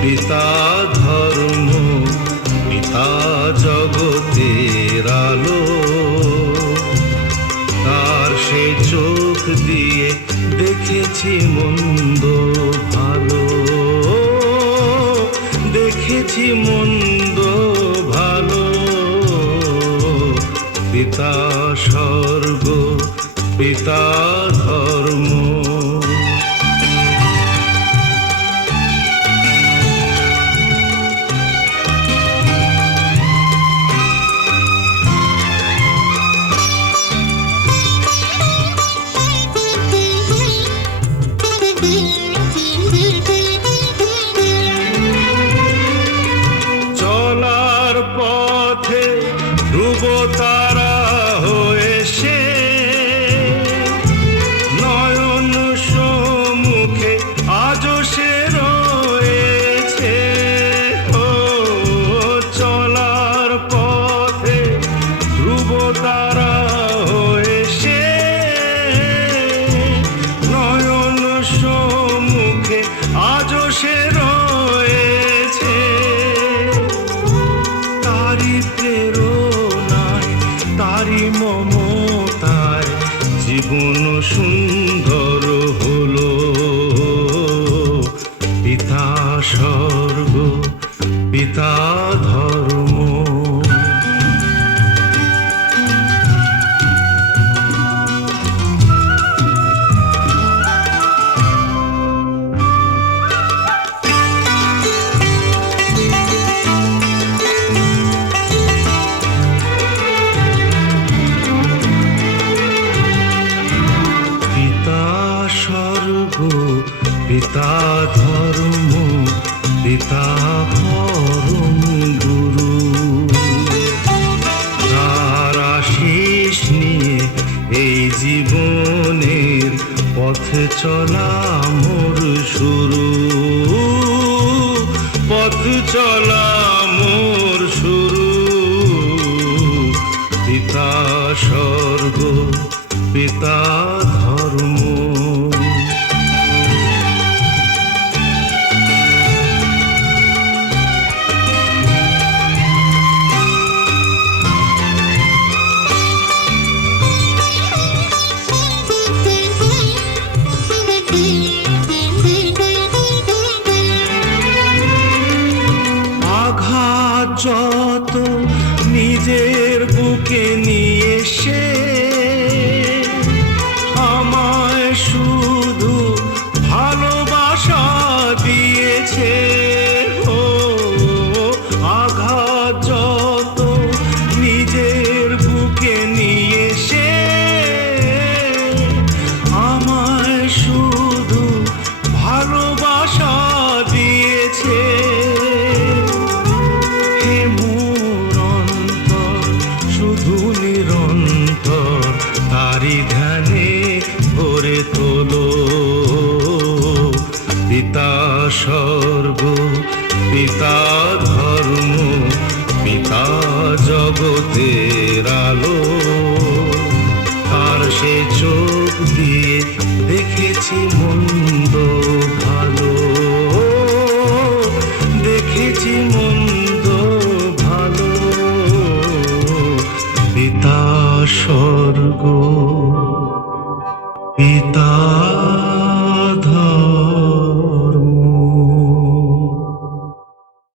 পিতা ধর্ম, পিতা জগতের আলো। তার সে চোখ দিয়ে দেখেছি মন্দ ভালো, দেখেছি মন্দ ভালো। পিতা স্বর্গ, পিতা ধর্ম। চলার পথে ধ্রুব তারা হয়ে সে, নয়ন সম্মুখে আজও সে রয়েছে। ও চলার পথে ধ্রুব তারা হয়ে সে, নয়ন সম্মুখে আজও সে রয়েছে। তারি প্রেরণায়, তারি মমতায় জীবন সুন্দর হলো। পিতা স্বর্গ, পিতা ধর্ম। স্বর্গ, পিতা ধর্ম, পিতা পরম গুরু। তার আশীষ নিয়ে এই জীবনের পথে চলা মোর শুরু, পথ চলা মোর শুরু। পিতা স্বর্গ, পিতা ধর্ম। আঘাত যত নিজের বুকে নিয়ে সে, আমায় শুধু ভালোবাসা দিয়েছে। ও আঘাত যত নিজের বুকে নিয়ে সে, আমায় শুধু ভালোবাসা দিয়েছে। হে মোর অন্তর, শুধু নিরন্তর তারি ধ্যানে ভরে তোলো। পিতা স্বর্গ, পিতা ধর্ম, পিতা জগতের আলো। তার সে চোখ দিয়ে দেখেছি মন্দ ভালো, দেখেছি মন্দ ভালো। পিতা স্বর্গ, পিতা